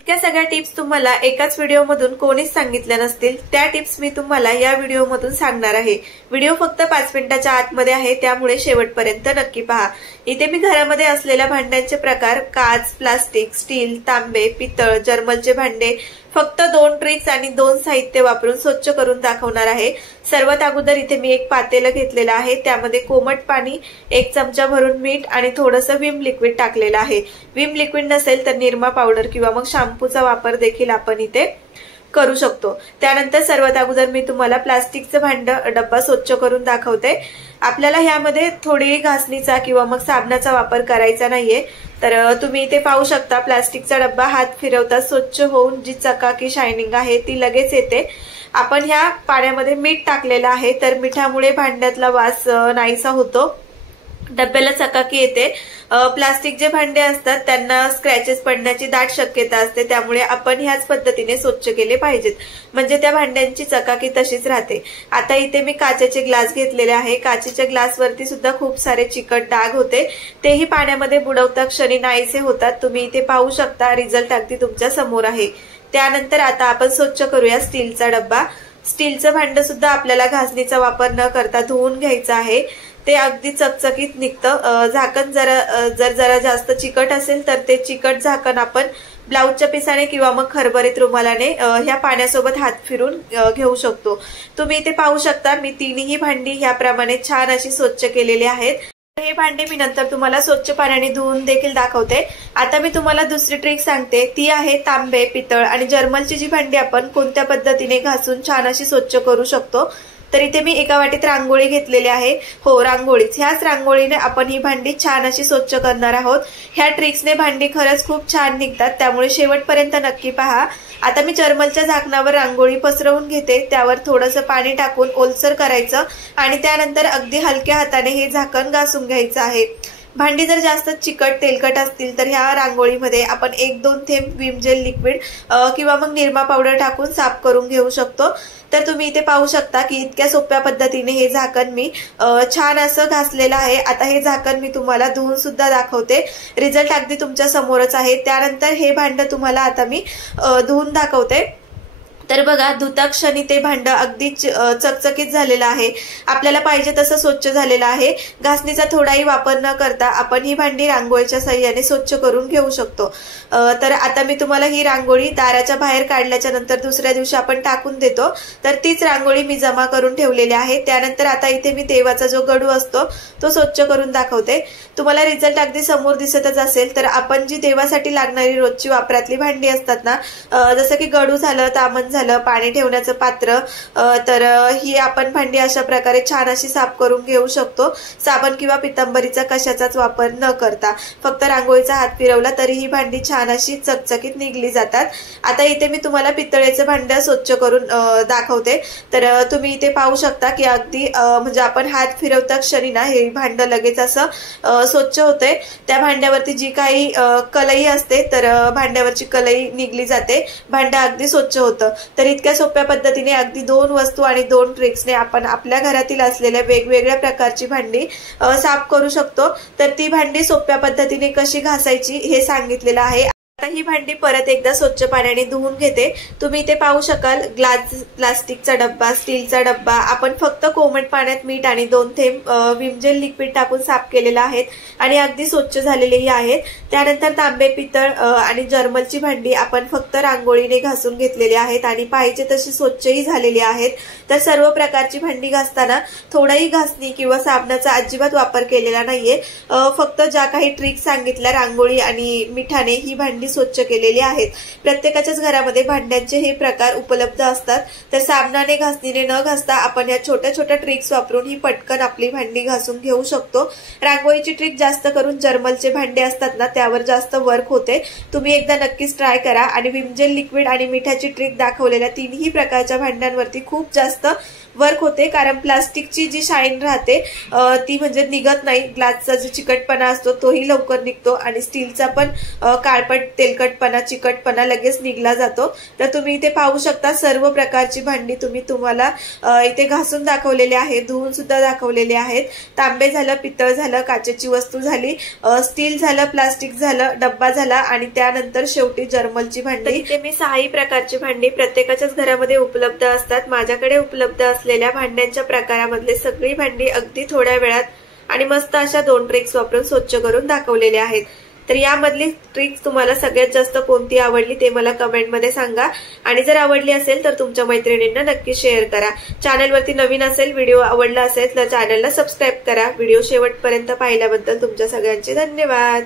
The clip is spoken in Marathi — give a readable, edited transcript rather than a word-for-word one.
इतक्या सगळ्या टिप्स तुम्हाला एकाच व्हिडिओमधून कोणीच सांगितल्या नसतील, त्या टिप्स मी तुम्हाला या व्हिडिओमधून सांगणार आहे। व्हिडिओ फक्त 5 मिनिटाच्या आतमध्ये आहे, त्यामुळे शेवटपर्यंत नक्की पहा। इथे मी घरामध्ये असलेल्या भांड्यांचे प्रकार काच, प्लास्टिक, स्टील, तांबे, पितळ, जर्मलचे भांडे फक्त 2 ट्रिक्स आणि 2 साहित्य वापरून स्वच्छ करून दाखवणार आहे। सर्वात अगोदर इथे मी एक पातेलं घेतलेलं आहे, त्यामध्ये कोमट पाणी, 1 चमचा भरून मीठ आणि थोडंसं विम लिक्विड टाकलेलं आहे। विम लिक्विड नसेल तर निरमा पावडर किंवा मग शॅम्पूचा वापर देखील आपण इथे करू शकतो। त्यानंतर सर्वात अगोदर मी तुम्हाला प्लास्टिकचं भांड डब्बा स्वच्छ करून दाखवते। आपल्याला ह्यामध्ये थोडी घासणीचा किंवा मग साबणाचा वापर करायचा नाहीये, तर तुम्ही इथे पाहू शकता प्लास्टिकचा डब्बा हात फिरवता स्वच्छ होऊन जी चकाकी शायनिंग आहे ती लगेच येते। आपण ह्या पाण्यामध्ये मीठ टाकलेलं आहे, तर मिठामुळे भांड्यातला वास नाहीसा होतो, डब्याला चकाकी येते। प्लास्टिक जे भांडे असतात त्यांना स्क्रॅचेस पडण्याची दाट शक्यता असते, त्यामुळे आपण ह्याच पद्धतीने स्वच्छ केले पाहिजेत, म्हणजे त्या भांड्यांची चकाकी तशीच राहते। आता इथे मी काचेचे ग्लास घेतलेले आहे, काचेच्या ग्लासवरती सुद्धा खूप सारे चिकट डाग होते, तेही पाण्यामध्ये बुडवता क्षणी नाहीसे होतात। तुम्ही इथे पाहू शकता, रिझल्ट अगदी तुमच्या समोर आहे। त्यानंतर आता आपण स्वच्छ करूया स्टीलचा डब्बा। स्टीलचं भांड सुद्धा आपल्याला घासणीचा वापर न करता धुवून घ्यायचं आहे, ते अगदी चकचकीत निघतं। झाकण जरा जास्त चिकट असेल तर ते चिकट झाकण आपण ब्लाऊजच्या पिसाने किंवा मग खरबरीत रुमालाने ह्या पाण्यासोबत हात फिरून घेऊ शकतो। तुम्ही इथे पाहू शकता, मी तिन्ही भांडी ह्याप्रमाणे छान अशी स्वच्छ केलेली आहेत। हे भांडे मी नंतर तुम्हाला स्वच्छ पाण्याने धुवून देखील दाखवते। आता मी तुम्हाला दुसरी ट्रिक सांगते, ती आहे तांबे, पितळ आणि जर्मलची जी भांडी आपण कोणत्या पद्धतीने घासून छान अशी स्वच्छ करू शकतो। तर इथे मी एका वाटीत रांगोळी घेतलेली आहे, हो रांगोळीच, ह्याच रांगोळीने आपण ही भांडी छान अशी स्वच्छ करणार आहोत। ह्या ट्रिक्सने भांडी खरंच खूप छान निघतात, त्यामुळे शेवटपर्यंत नक्की पहा। आता मी जर्मलच्या झाकणावर रांगोळी पसरवून घेते, त्यावर थोडंसं पाणी टाकून ओलसर करायचं आणि त्यानंतर अगदी हलक्या हाताने हे झाकण घासून घ्यायचं आहे। भांडी जर जास्त चिकट तेलकट असतील तर ह्या रांगोळीमध्ये आपण 1-2 थेंब विम जेल लिक्विड किंवा मग निरमा पावडर टाकून साफ करून घेऊ शकतो। तर तुम्ही इथे पाहू शकता की इतक्या सोप्या पद्धतीने हे झाकण मी छान असं घासलेलं आहे। आता हे झाकण मी तुम्हाला धुवून सुद्धा दाखवते, रिझल्ट अगदी तुमच्या समोरच आहे। त्यानंतर हे भांड तुम्हाला आता मी धुवून दाखवते। तर बघा, धुता क्षणी ते भांड अगदी चकचकीत झालेलं आहे, आपल्याला पाहिजे तसं स्वच्छ झालेलं आहे। घासणीचा थोडाही वापर न करता आपण ही भांडी रांगोळीच्या साह्याने स्वच्छ करून घेऊ शकतो। तर आता मी तुम्हाला ही रांगोळी दाराच्या बाहेर काढल्याच्या नंतर दुसऱ्या दिवशी आपण टाकून देतो, तर तीच रांगोळी मी जमा करून ठेवलेली आहे। त्यानंतर आता इथे मी देवाचा जो गडू असतो तो स्वच्छ करून दाखवते। तुम्हाला रिझल्ट अगदी समोर दिसतच असेल। तर आपण जी देवासाठी लागणारी रोजची वापरातली भांडी असतात ना, जसं की गडू झालं, तामण झालं, पाणी ठेवण्याचं पात्र, तर ही आपण भांडी अशा प्रकारे छान अशी साफ करून घेऊ शकतो, साबण किंवा पितांबरीचा कशाचाच वापर न करता। फक्त रांगोळीचा हात फिरवला तरी ही भांडी छान अशी चकचकीत निघली जातात। आता इथे मी तुम्हाला पितळेचं भांड स्वच्छ करून दाखवते। तर तुम्ही इथे पाहू शकता की अगदी म्हणजे आपण हात फिरवता क्षणी ना हे भांड लगेच असं स्वच्छ होते। त्या भांड्यावरती जी काही कलई असते तर भांड्यावरची कलई निघली जाते, भांड अगदी स्वच्छ होतं। तर इतक्या सोप्या पद्धतीने अगदी 2 वस्तू आणि 2 ट्रिक्सने आपण आपल्या घरातील असलेल्या वेगवेगळ्या प्रकारची भांडी साफ करू शकतो। तर ती भांडी सोप्या पद्धतीने कशी घासायची हे सांगितलेलं आहे। आता ही भांडी परत एकदा स्वच्छ पाण्याने धुवून घेते। तुम्ही इथे पाहू शकाल, ग्लास, प्लास्टिकचा डब्बा, स्टीलचा डब्बा आपण फक्त कोमट पाण्यात मीठ आणि 2 थेंब विम जेल लिक्विड टाकून साफ केलेला आहेत आणि अगदी स्वच्छ झालेलेही आहेत। त्यानंतर तांबे, पितळ आणि जर्मलची भांडी आपण फक्त रांगोळीने घासून घेतलेली आहेत आणि पाहिजे तशी स्वच्छही झालेली आहेत। तर सर्व प्रकारची भांडी घासताना थोडाही घासणी किंवा साबणाचा अजिबात वापर केलेला नाहीये, फक्त ज्या काही ट्रिक्स सांगितल्या रांगोळी आणि मिठाने ही भांडी स्वच्छ केलेली आहेत। प्रत्येकाच्याच घरामध्ये भांड्यांचे हे प्रकार उपलब्ध असतात, तर साबणाने घासणीने न घासता आपण या छोट्या छोट्या ट्रिक्स वापरून ही पटकन आपली भांडी घासून घेऊ शकतो। रांगोळीची ट्रिक जास्त करून जर्मलचे भांडे असतात ना, त्यावर जास्त वर्क होते, तुम्ही एकदा नक्कीच ट्राय करा। आणि विम जेल लिक्विड आणि मिठाची ट्रिक दाखवलेल्या तिन्ही प्रकारच्या भांड्यांवरती खूप जास्त वर्क होते, कारण प्लास्टिकची जी शाईन राहते ती म्हणजे निघत नाही, ग्लासचा जो चिकटपणा असतो तोही लवकर निघतो आणि स्टीलचा पण काळपट तेलकटपणा चिकटपणा लगेच निघला जातो। तर तुम्ही इथे पाहू शकता सर्व प्रकारची भांडी तुम्हाला इथे घासून दाखवलेले आहे, धुवून सुद्धा दाखवलेले आहेत। तांबे झालं, पितळ झालं, काचेची वस्तू झाली, स्टील झालं, प्लास्टिक झालं, डब्बा झाला आणि त्यानंतर शेवटी जर्मलची भांडी। इथे मी 6 प्रकारची भांडी प्रत्येकाच्याच घरामध्ये उपलब्ध असतात। माझ्याकडे उपलब्ध असलेल्या भांड्यांच्या प्रकारामधले सगळी भांडी अगदी थोड्या वेळात आणि मस्त अशा 2 ट्रिक्स वापरून स्वच्छ करून दाखवलेले आहेत। तर यामधली ट्रिक्स तुम्हाला सगळ्यात जास्त कोणती आवडली ते मला कमेंटमध्ये सांगा आणि जर आवडली असेल तर तुमच्या मैत्रिणींना नक्की शेअर करा। चॅनलवरती नवीन असेल, व्हिडिओ आवडला असेल तर चॅनलला सबस्क्राईब करा। व्हिडिओ शेवटपर्यंत पाहिल्याबद्दल तुमच्या सगळ्यांचे धन्यवाद।